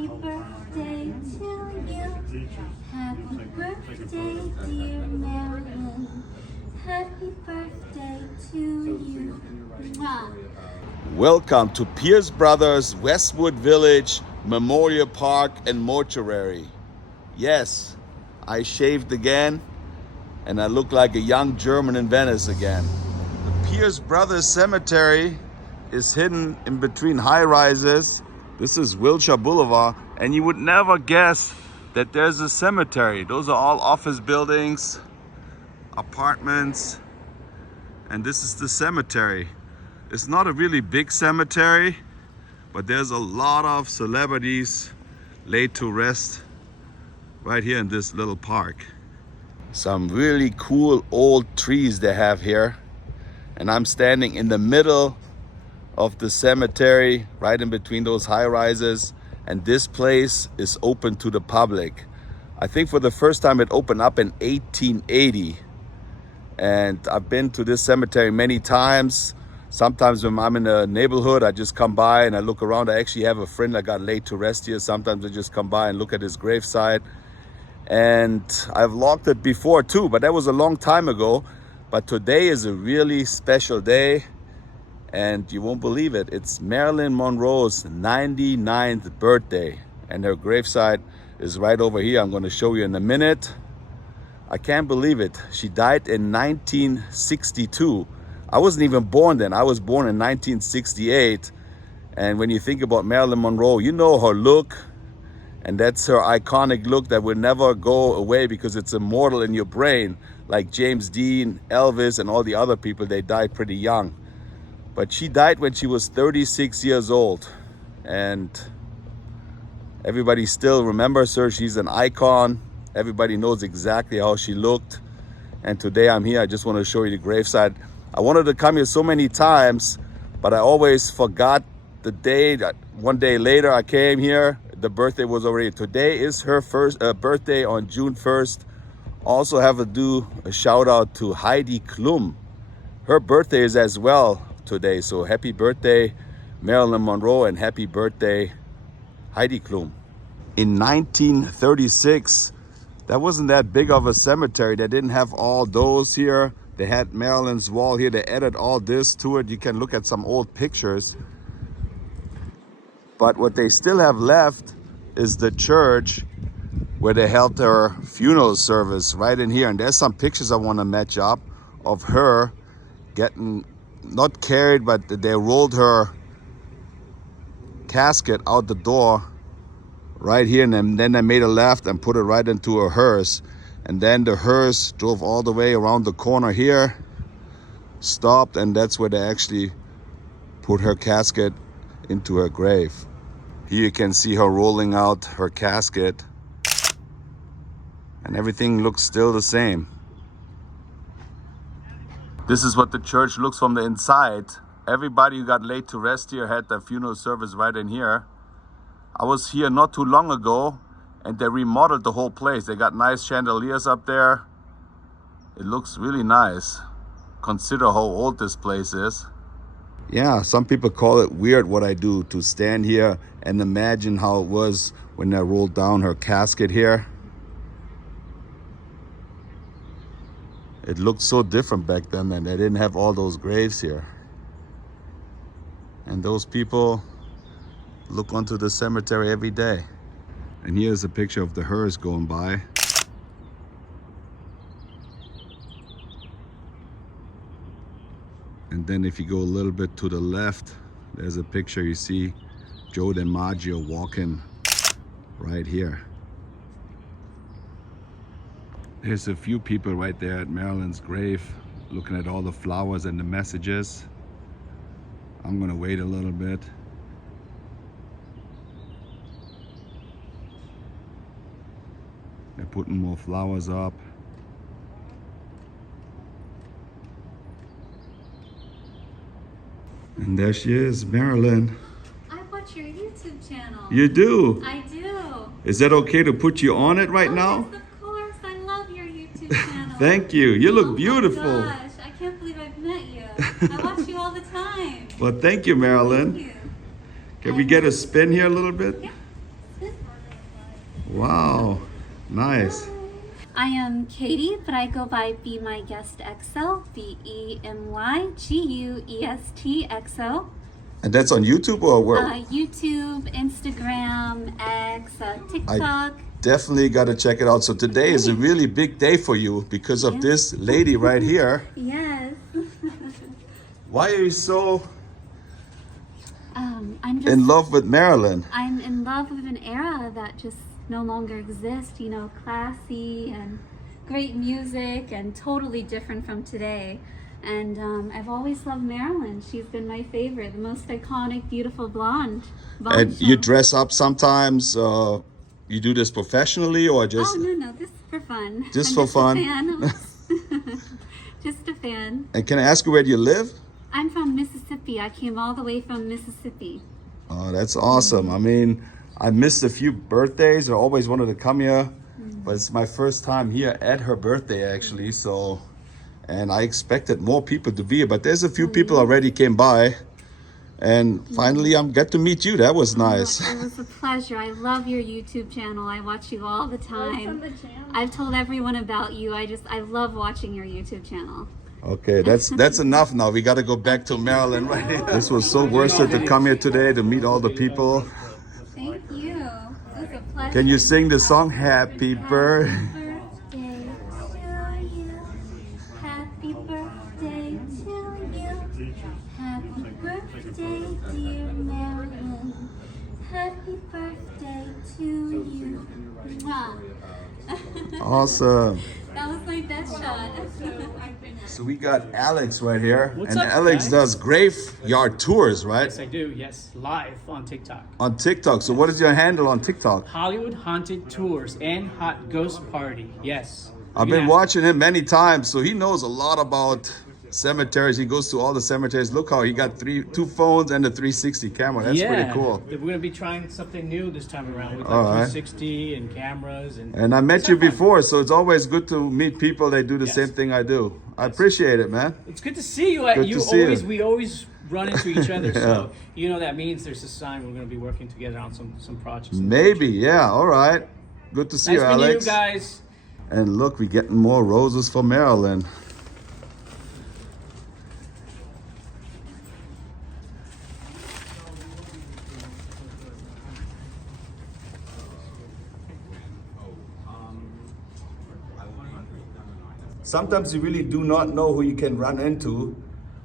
Happy birthday to you. Happy birthday, dear Marilyn. Happy birthday to you. Mwah. Welcome to Pierce Brothers Westwood Village Memorial Park and Mortuary. Yes, I shaved again and I look like a young German in Venice again. The Pierce Brothers Cemetery is hidden in between high rises. This is Wilshire Boulevard, and you would never guess that there's a cemetery. Those are all office buildings, apartments, and this is the cemetery. It's not a really big cemetery, but there's a lot of celebrities laid to rest right here in this little park. Some really cool old trees they have here, and I'm standing in the middle of the cemetery, right in between those high rises, and this place is open to the public. I think for the first time it opened up in 1880, and I've been to this cemetery many times. Sometimes when I'm in the neighborhood, I just come by and I look around. I actually have a friend that got laid to rest here. Sometimes I just come by and look at his gravesite, and I've logged it before too, but that was a long time ago. But today is a really special day, and you won't believe it. It's Marilyn Monroe's 99th birthday, and her gravesite is right over here. I'm going to show you in a minute. I can't believe it. She died in 1962. I wasn't even born then. I was born in 1968. And when you think about Marilyn Monroe, you know her look, and that's her iconic look that will never go away because it's immortal in your brain, like James Dean, Elvis, and all the other people. They died pretty young. But she died when she was 36 years old, and everybody still remembers her. She's an icon. Everybody knows exactly how she looked. And today I'm here. I just want to show you the gravesite. I wanted to come here so many times, but I always forgot the day. One day later I came here. The birthday was already. Today is her first birthday on June 1st. Also have to do a shout out to Heidi Klum. Her birthday is as well today, so happy birthday Marilyn Monroe, and happy birthday Heidi Klum. In 1936, that wasn't that big of a cemetery. They didn't have all those here. They had Marilyn's wall here. They added all this to it. You can look at some old pictures, but what they still have left is the church where they held their funeral service right in here. And there's some pictures I want to match up of her getting not carried, but they rolled her casket out the door right here, and then they made a left and put it right into a hearse, and then the hearse drove all the way around the corner here, stopped, and that's where they actually put her casket into her grave. Here you can see her rolling out her casket, and everything looks still the same. This is what the church looks from the inside. Everybody who got laid to rest here had their funeral service right in here. I was here not too long ago, and they remodeled the whole place. They got nice chandeliers up there. It looks really nice. Consider how old this place is. Yeah, some people call it weird what I do, to stand here and imagine how it was when I rolled down her casket here. It looked so different back then, and they didn't have all those graves here. And those people look onto the cemetery every day. And here's a picture of the hearse going by. And then if you go a little bit to the left, there's a picture. You see Joe DiMaggio walking right here. There's a few people right there at Marilyn's grave looking at all the flowers and the messages. I'm gonna wait a little bit. They're putting more flowers up. And there she is, Marilyn. I watch your YouTube channel. You do? I do. Is that okay to put you on it right now? Yes, of course. I love your YouTube channel. Thank you. You look Oh beautiful. my gosh, I can't believe I've met you. I watch you all the time. Well, thank you, Marilyn. Thank you. Can we get a spin here a little bit? Yeah. Wow, nice. I am Katie, but I go by Be My Guest XO, BemyGuestXO. And that's on YouTube or where? YouTube, Instagram, X, I TikTok. definitely got to check it out. So today is a really big day for you because of this lady right here. Yes. Why are you so I'm just in love with Marilyn? I'm in love with an era that just no longer exists, you know, classy and great music and totally different from today. And I've always loved Marilyn. She's been my favorite, the most iconic, beautiful blonde. And you dress up sometimes. You do this professionally or just? Oh no, this is for fun. Just I'm for just fun. A fan. Just a fan. And can I ask you where do you live? I'm from Mississippi. I came all the way from Mississippi. Oh, that's awesome. I mean, I missed a few birthdays. I always wanted to come here, but it's my first time here at her birthday actually. So, and I expected more people to be here, but there's a few people already came by. And finally, I get to meet you. That was nice. It was a pleasure. I love your YouTube channel. I watch you all the time. I've told everyone about you. I love watching your YouTube channel. Okay, that's enough now. We got to go back to Maryland right here. This was so worth it to come here today to meet all the people. Thank you. It was a pleasure. Can you sing the song Happy Birthday? Happy birthday to you. Happy birthday, dear Marilyn. Happy birthday to you. Mwah. Awesome. That was my best shot. So we got Alex right here. What's and up, Alex guys? does graveyard tours, right? Yes, I do. Yes, live on TikTok. On TikTok. So what is your handle on TikTok? Hollywood Haunted Tours and Hot Ghost Party. Yes. I've been watching him many times, so he knows a lot about cemeteries. He goes to all the cemeteries. Look how he got two phones and a 360 camera. That's pretty cool. We're gonna be trying something new this time around with like All right. 360 and cameras and. And I met you fun. before, so it's always good to meet people that do the Yes. same thing I do. I appreciate it, man. It's good to see you. Good to see you. We always run into each other, Yeah. so you know that means there's a sign we're gonna be working together on some projects. in the Maybe, future. yeah. All right. Good to see Nice you, meeting Alex. you guys. And look, we're getting more roses for Marilyn. Sometimes you really do not know who you can run into.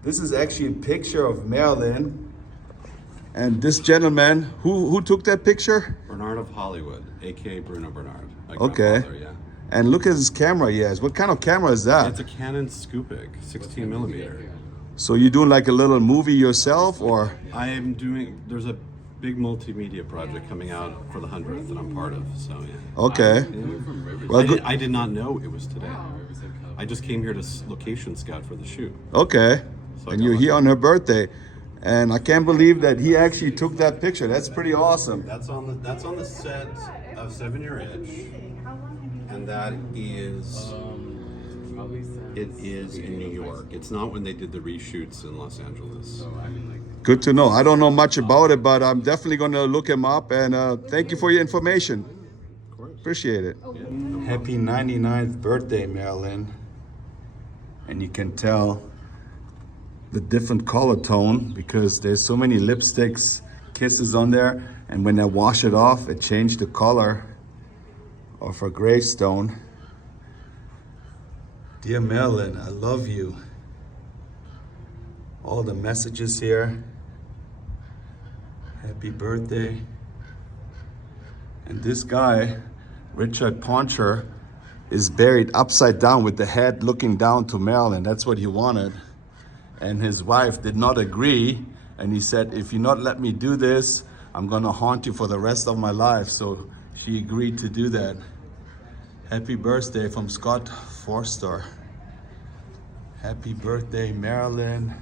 This is actually a picture of Marilyn. And this gentleman, who took that picture? Bernard of Hollywood, aka Bruno Bernard. My Okay. grandfather, yeah. And look at his camera he has. What kind of camera is that? It's a Canon Scoopig, 16 millimeter. So you doing like a little movie yourself or? I am doing, there's a big multimedia project coming out for the 100th that I'm part of, so yeah. Okay. Well, good. I did not know it was today. I just came here to location scout for the shoot. Okay. So I And got you're lucky. here on her birthday. And I can't believe that he actually took that picture. That's pretty awesome. That's on the set of 7 Year Itch, and that is it is in New York. It's not when they did the reshoots in Los Angeles. Good to know. I don't know much about it, but I'm definitely going to look him up. And thank you for your information. Of course. Appreciate it. Happy 99th birthday, Marilyn. And you can tell the different color tone because there's so many lipsticks, kisses on there. And when I wash it off, it changed the color of her gravestone. Dear Marilyn, I love you. All the messages here. Happy birthday. And this guy, Richard Poncher, is buried upside down with the head looking down to Marilyn. That's what he wanted. And his wife did not agree. And he said, if you not let me do this, I'm gonna haunt you for the rest of my life. So she agreed to do that. Happy birthday from Scott Forster. Happy birthday, Marilyn.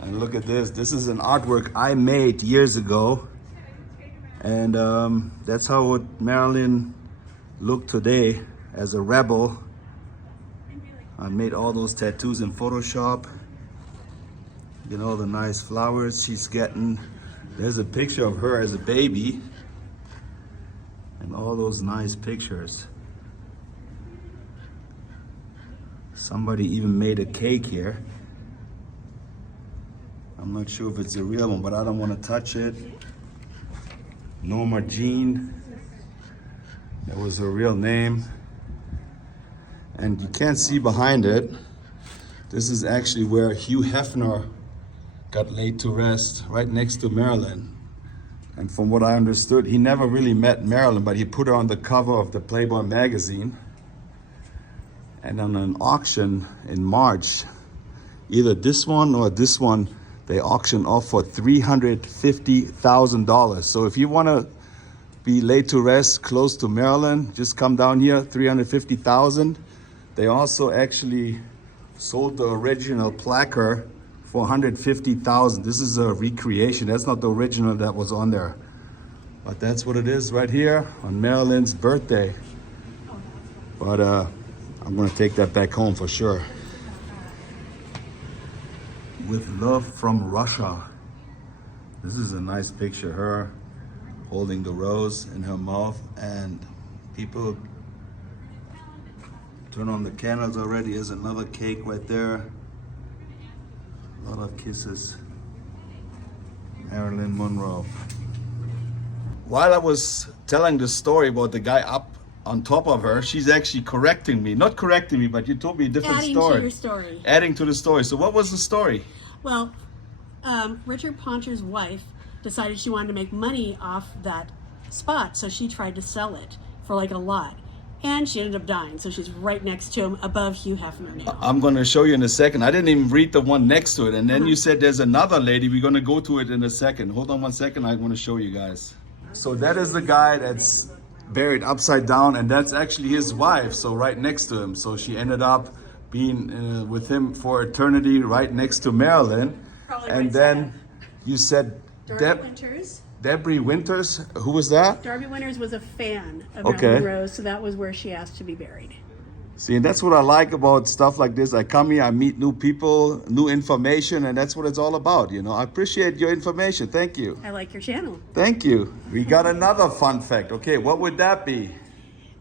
And look at this. This is an artwork I made years ago. And that's how Marilyn looked today as a rebel. I made all those tattoos in Photoshop. You know, the nice flowers she's getting. There's a picture of her as a baby. And all those nice pictures. Somebody even made a cake here. I'm not sure if it's a real one, but I don't want to touch it. Norma Jean. That was her real name. And you can't see behind it. This is actually where Hugh Hefner got laid to rest, right next to Marilyn. And from what I understood, he never really met Marilyn, but he put her on the cover of the Playboy magazine. And on an auction in March, either this one or this one, they auctioned off for $350,000. So if you want to be laid to rest close to Marilyn, just come down here, $350,000. They also actually sold the original placard for $150,000. This is a recreation. That's not the original that was on there. But that's what it is right here on Marilyn's birthday. But I'm gonna take that back home for sure. With love from Russia. This is a nice picture, her holding the rose in her mouth, and people turn on the candles already. There's another cake right there. A lot of kisses. Marilyn Monroe. While I was telling the story about the guy up on top of her, she's actually correcting me. Not correcting me, but you told me a different story. Adding to your story. Adding to the story. So what was the story? Well, Richard Poncher's wife decided she wanted to make money off that spot, so she tried to sell it for like a lot. And she ended up dying, so she's right next to him above Hugh Hefner now. I'm going to show you in a second. I didn't even read the one next to it. And then you said there's another lady. We're going to go to it in a second. Hold on one second. I want to show you guys. So that is the guy that's buried upside down, and that's actually his wife, so right next to him. So she ended up being with him for eternity right next to Marilyn. Probably and right then you said Darby Winters. Debbie Winters, who was that? Darby Winters was a fan of Okay. Marilyn Monroe, so that was where she asked to be buried. See, and that's what I like about stuff like this. I come here, I meet new people, new information, and that's what it's all about, you know. I appreciate your information. Thank you. I like your channel. Thank you. We got another fun fact. Okay, what would that be?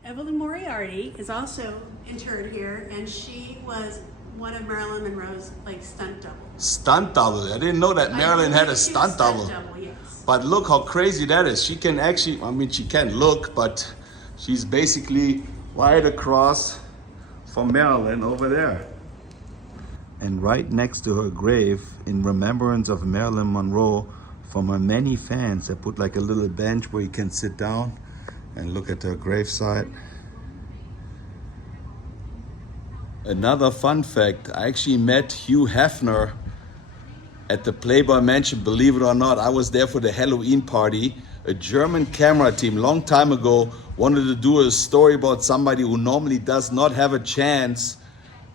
Evelyn Moriarty is also interred here, and she was one of Marilyn Monroe's like stunt doubles. Stunt double. I didn't know that Marilyn had a stunt double. Yes. But look how crazy that is. She can actually, I mean, she can't look, but she's basically right across from Marilyn over there. And right next to her grave, in remembrance of Marilyn Monroe, from her many fans, they put like a little bench where you can sit down and look at her gravesite. Another fun fact, I actually met Hugh Hefner at the Playboy Mansion, believe it or not. I was there for the Halloween party. A German camera team, long time ago, wanted to do a story about somebody who normally does not have a chance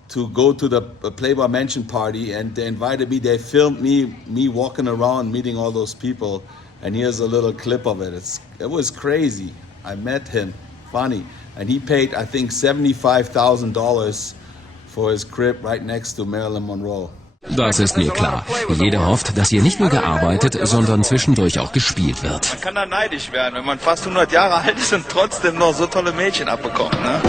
to go to the Playboy Mansion party, and they invited me. They filmed me walking around, meeting all those people, and here's a little clip of it. It was crazy. I met him, funny, and he paid, I think, $75,000 for his crib right next to Marilyn Monroe. Das ist mir klar. Jeder hofft, dass hier nicht nur gearbeitet, sondern zwischendurch auch gespielt wird. Man kann da neidisch werden, wenn man fast 100 Jahre alt ist und trotzdem noch so tolle Mädchen abbekommt, ne?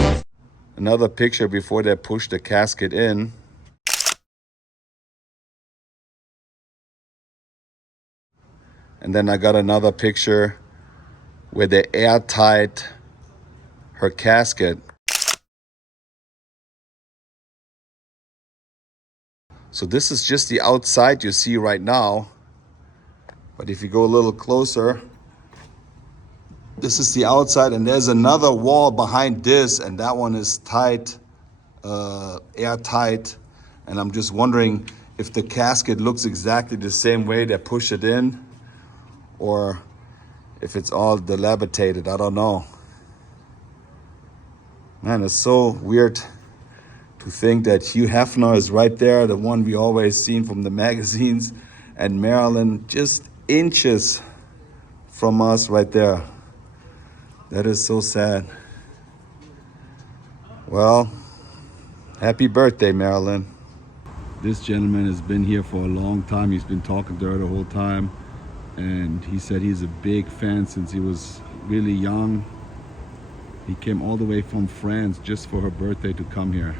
Another picture before they push the casket in. And then I got another picture where they airtight her casket. So this is just the outside you see right now. But if you go a little closer, this is the outside, and there's another wall behind this, and that one is tight, airtight. And I'm just wondering if the casket looks exactly the same way they push it in, or if it's all dilapidated. I don't know. Man, it's so weird to think that Hugh Hefner is right there, the one we always seen from the magazines, and Marilyn just inches from us right there. That is so sad. Well, happy birthday, Marilyn. This gentleman has been here for a long time. He's been talking to her the whole time, and he said he's a big fan since he was really young. He came all the way from France just for her birthday to come here.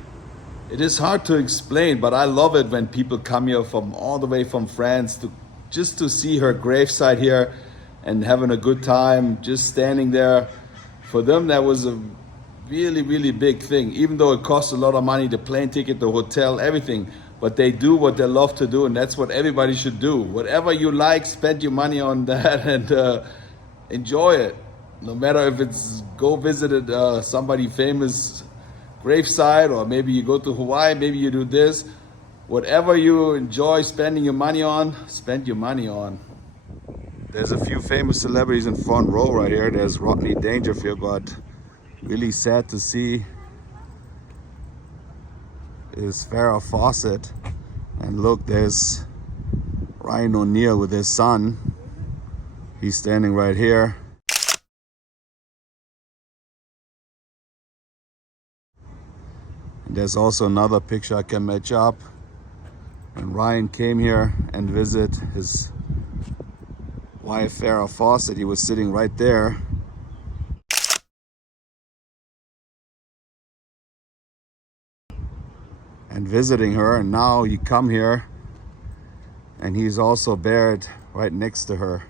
It is hard to explain, but I love it when people come here from all the way from France just to see her gravesite here and having a good time, just standing there. For them, that was a really, really big thing, even though it costs a lot of money, the plane ticket, the hotel, everything. But they do what they love to do, and that's what everybody should do. Whatever you like, spend your money on that and enjoy it. No matter if it's go visit somebody famous gravesite, or maybe you go to Hawaii, maybe you do this. Whatever you enjoy spending your money on, spend your money on. There's a few famous celebrities in front row right here. There's Rodney Dangerfield, but really sad to see is Farrah Fawcett. And look, there's Ryan O'Neal with his son. He's standing right here. And there's also another picture I can match up. When Ryan came here and visit his wife Farrah Fawcett, he was sitting right there. And visiting her, and now you come here and he's also buried right next to her.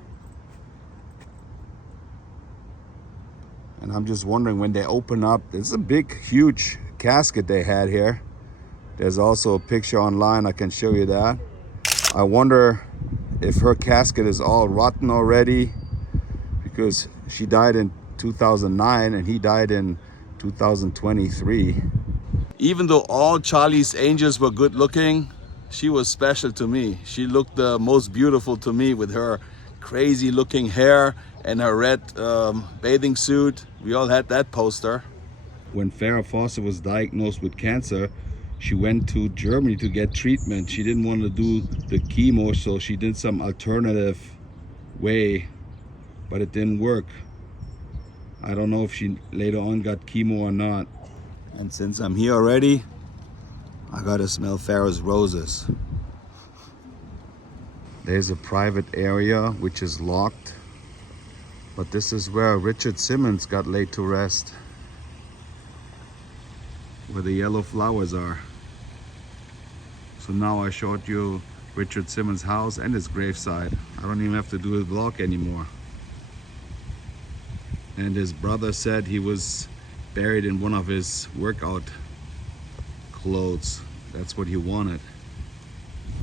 And I'm just wondering, when they open up, it's a big, huge casket they had here. There's also a picture online, I can show you that. I wonder if her casket is all rotten already, because she died in 2009 and he died in 2023. Even though all Charlie's Angels were good looking, she was special to me. She looked the most beautiful to me with her crazy looking hair and her red bathing suit. We all had that poster. When Farrah Fawcett was diagnosed with cancer, she went to Germany to get treatment. She didn't want to do the chemo, so she did some alternative way, but it didn't work. I don't know if she later on got chemo or not. And since I'm here already, I gotta smell Farrah's roses. There's a private area which is locked, but this is where Richard Simmons got laid to rest, where the yellow flowers are. So now I showed you Richard Simmons' house and his gravesite. I don't even have to do his vlog anymore. And his brother said he was buried in one of his workout clothes. That's what he wanted.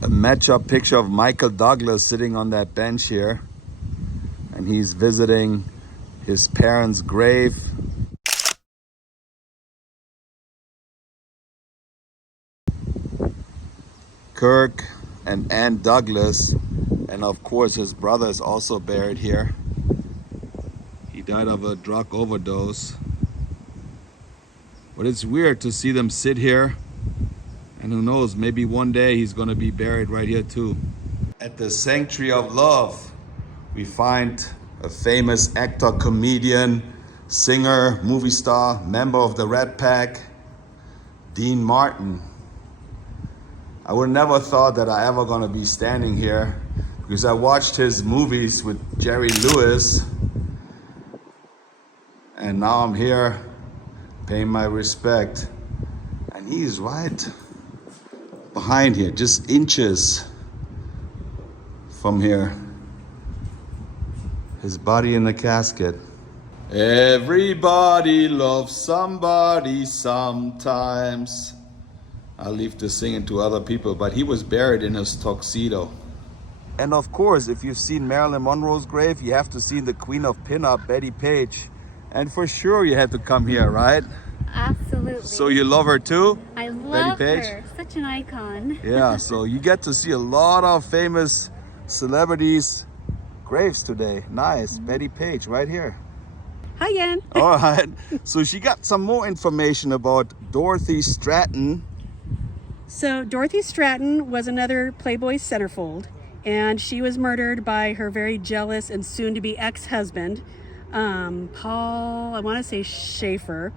A match-up picture of Michael Douglas sitting on that bench here, and he's visiting his parents' grave. Kirk and Ann Douglas, and of course his brother is also buried here. He died of a drug overdose. But it's weird to see them sit here, and who knows, maybe one day he's gonna be buried right here too. At the Sanctuary of Love, we find a famous actor, comedian, singer, movie star, member of the Rat Pack, Dean Martin. I would never thought that I ever gonna be standing here, because I watched his movies with Jerry Lewis, and now I'm here paying my respect. And he's right behind here, just inches from here. His body in the casket. Everybody loves somebody sometimes. I'll leave the singing to other people, but he was buried in his tuxedo. And of course, if you've seen Marilyn Monroe's grave, you have to see the queen of pinup, Betty Page. And for sure you had to come here, right? Absolutely. So you love her too? I love Betty Page? her. Such an icon. Yeah, so you get to see a lot of famous celebrities' graves today. Nice. Betty Page right here. Hi again. All right. So she got some more information about Dorothy Stratton. So Dorothy Stratton was another Playboy centerfold, and she was murdered by her very jealous and soon-to-be ex-husband, Paul, I want to say Schaefer,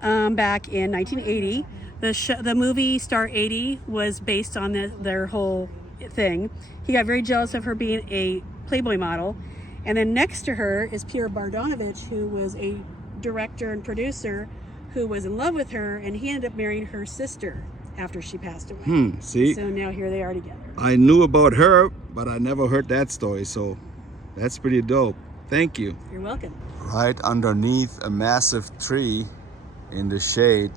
back in 1980. The movie Star 80 was based on their whole thing. He got very jealous of her being a Playboy model. And then next to her is Pierre Bardonovich, who was a director and producer who was in love with her, and he ended up marrying her sister after she passed away. See, So now here they are together. I knew about her, but I never heard that story, so that's pretty dope. Thank you. You're welcome. Right underneath a massive tree in the shade,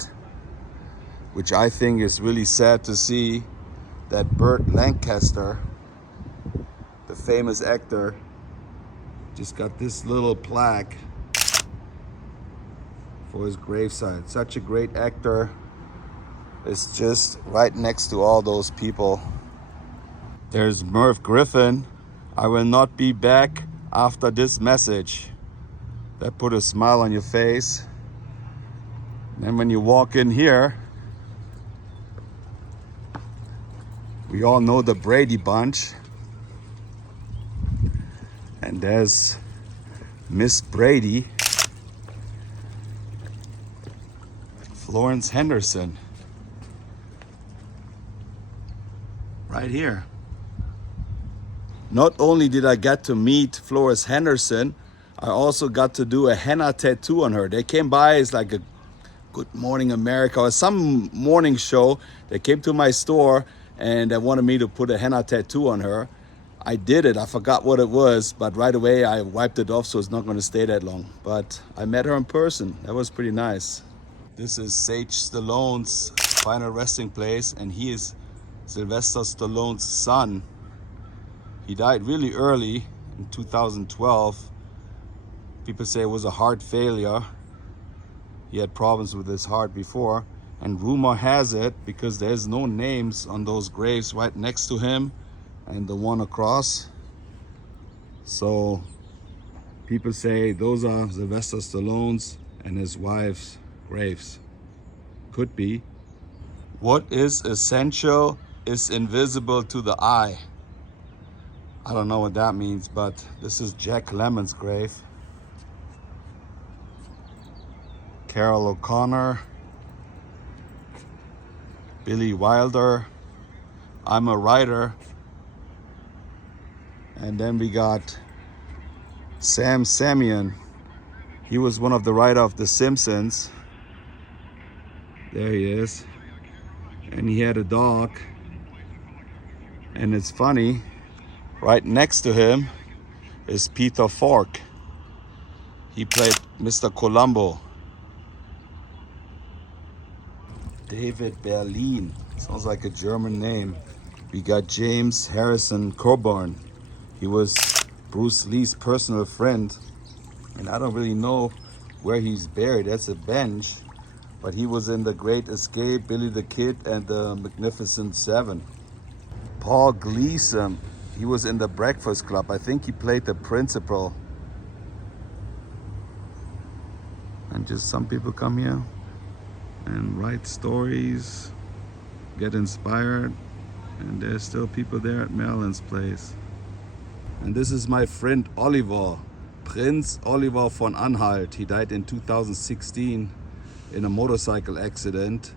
which I think is really sad to see, that Burt Lancaster, the famous actor, just got this little plaque for his graveside. Such a great actor. It's just right next to all those people. There's Merv Griffin. I will not be back after this message. That put a smile on your face. And then when you walk in here, we all know the Brady Bunch. And there's Miss Brady, Florence Henderson, right here. Not only did I get to meet Florence Henderson, I also got to do a henna tattoo on her. They came by, it's like a Good Morning America or some morning show. They came to my store and they wanted me to put a henna tattoo on her. I did it. I forgot what it was, but right away I wiped it off, so it's not going to stay that long. But I met her in person. That was pretty nice. This is Sage Stallone's final resting place, and he is Sylvester Stallone's son. He died really early in 2012. People say it was a heart failure. He had problems with his heart before. And rumor has it, because there's no names on those graves right next to him and the one across, so people say those are Sylvester Stallone's and his wife's graves. Could be. What is essential is invisible to the eye. I don't know what that means, but this is Jack Lemmon's grave. Carol O'Connor, Billy Wilder, I'm a Writer. And then we got Sam Samian. He was one of the writers of The Simpsons. There he is. And he had a dog. And it's funny, right next to him is Peter Falk. He played Mr. Columbo. David Berlin. Sounds like a German name. We got James Harrison Coburn. He was Bruce Lee's personal friend, and I don't really know where he's buried. That's a bench, but he was in The Great Escape, Billy the Kid, and The Magnificent Seven. Paul Gleason, he was in The Breakfast Club. I think he played the principal. And just some people come here and write stories, get inspired, and there's still people there at Marilyn's place. And this is my friend Oliver, Prinz Oliver von Anhalt. He died in 2016 in a motorcycle accident.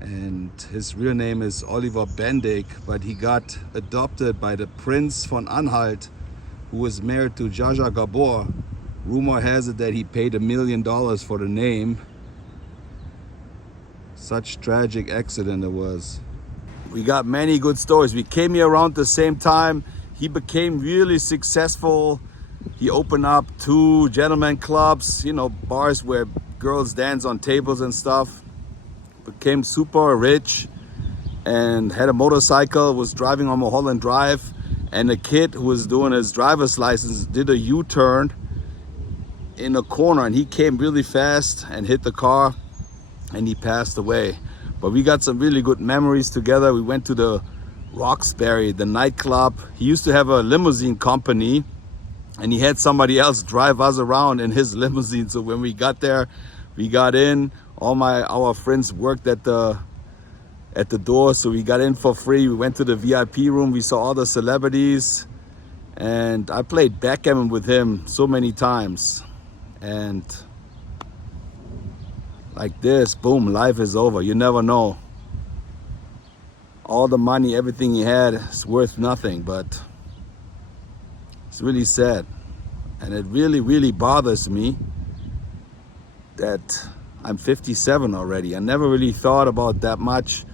And his real name is Oliver Bendig, but he got adopted by the Prince von Anhalt, who was married to Zsa Zsa Gabor. Rumor has it that he paid $1 million for the name. Such tragic accident it was. We got many good stories. We came here around the same time. He became really successful. He opened up 2 gentlemen clubs, you know, bars where girls dance on tables and stuff. Became super rich and had a motorcycle, was driving on Mulholland Drive, and a kid who was doing his driver's license did a U-turn in a corner, and he came really fast and hit the car, and he passed away. But we got some really good memories together. We went to the Roxbury, the nightclub. He used to have a limousine company, and he had somebody else drive us around in his limousine. So when we got there, we got in. Our friends worked at the door, so we got in for free. We went to the VIP room. We saw all the celebrities, and I played backgammon with him so many times. And like this, boom, life is over. You never know. All the money, everything he had is worth nothing, but it's really sad. And it really, really bothers me that I'm 57 already. I never really thought about that much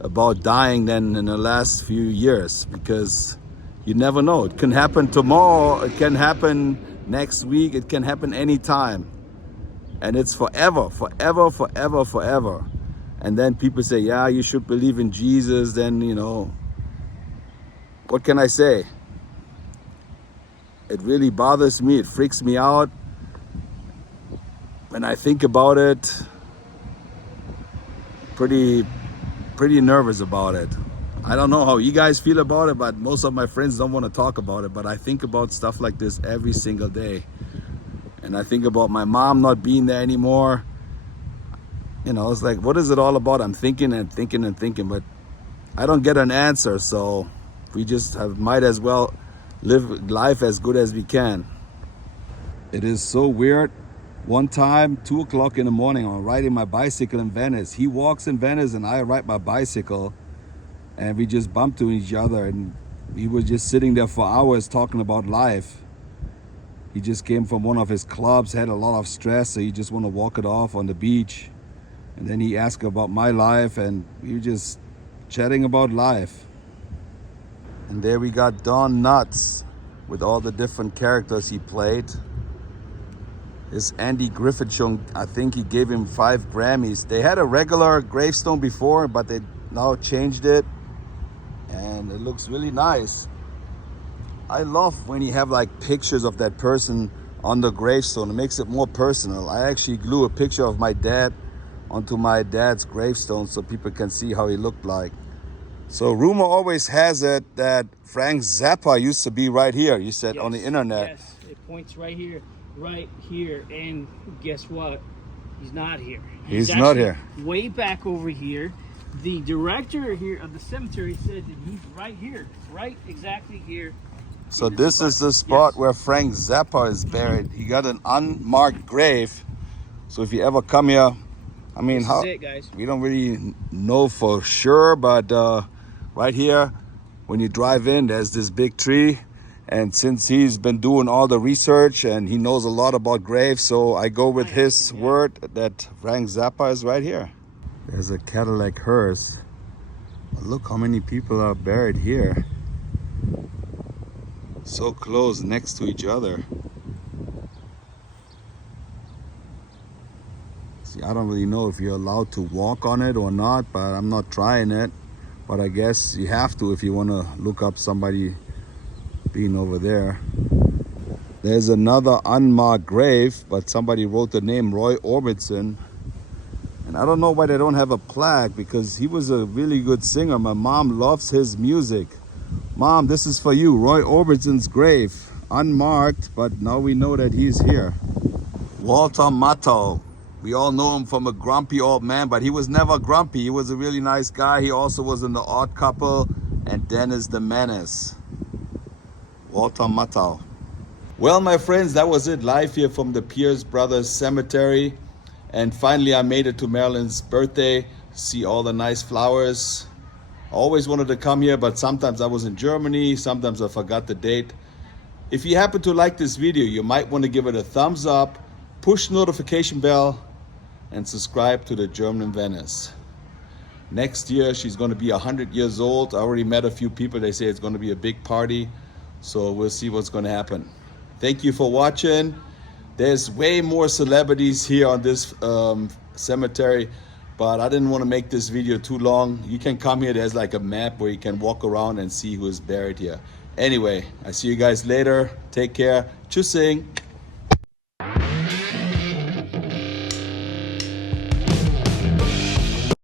about dying than in the last few years, because you never know. It can happen tomorrow, it can happen next week, it can happen anytime. And it's forever, forever, forever, forever. And then people say, yeah, you should believe in Jesus. Then, you know, what can I say? It really bothers me, it freaks me out. When I think about it, pretty nervous about it. I don't know how you guys feel about it, but most of my friends don't want to talk about it. But I think about stuff like this every single day. And I think about my mom not being there anymore. You know, it's like, what is it all about? I'm thinking and thinking and thinking, but I don't get an answer. So we just might as well live life as good as we can. It is so weird. One time, 2 o'clock in the morning, I'm riding my bicycle in Venice. He walks in Venice and I ride my bicycle, and we just bumped to each other, and he was just sitting there for hours talking about life. He just came from one of his clubs, had a lot of stress, so he just want to walk it off on the beach. And then he asked about my life, and we were just chatting about life. And there we got Don Knotts with all the different characters he played. This Andy Griffith show, I think he gave him 5 Grammys. They had a regular gravestone before, but they now changed it, and it looks really nice. I love when you have like pictures of that person on the gravestone. It makes it more personal. I actually glue a picture of my dad onto my dad's gravestone so people can see how he looked like. So rumor always has it that Frank Zappa used to be right here. You said on the internet. Yes, it points right here, and guess what? He's not here. He's not here. Way back over here. The director here of the cemetery said that he's right here, right exactly here. So this is the spot where Frank Zappa is buried. He got an unmarked grave. So if you ever come here, I mean, This is it, guys. we don't really know for sure, but right here, when you drive in, there's this big tree. And since he's been doing all the research and he knows a lot about graves, so I go with his word that Frank Zappa is right here. There's a Cadillac hearse. Look how many people are buried here. So close next to each other. See, I don't really know if you're allowed to walk on it or not, but I'm not trying it. But I guess you have to if you want to look up somebody being over there. There's another unmarked grave, but somebody wrote the name Roy Orbison. And I don't know why they don't have a plaque, because he was a really good singer. My mom loves his music. Mom, this is for you, Roy Orbison's grave. Unmarked, but now we know that he's here. Walter Matthau. We all know him from a grumpy old man, but he was never grumpy. He was a really nice guy. He also was in The Odd Couple and Dennis the Menace. Walter Matthau. Well, my friends, that was it. Live here from the Pierce Brothers Cemetery. And finally, I made it to Marilyn's birthday. See all the nice flowers. I always wanted to come here, but sometimes I was in Germany. Sometimes I forgot the date. If you happen to like this video, you might want to give it a thumbs up, push notification bell, and subscribe to the German in Venice. Next year, she's going to be 100 years old. I already met a few people. They say it's going to be a big party. So we'll see what's going to happen. Thank you for watching. There's way more celebrities here on this cemetery, but I didn't want to make this video too long. You can come here. There's like a map where you can walk around and see who is buried here. Anyway, I see you guys later. Take care. Tschüssing.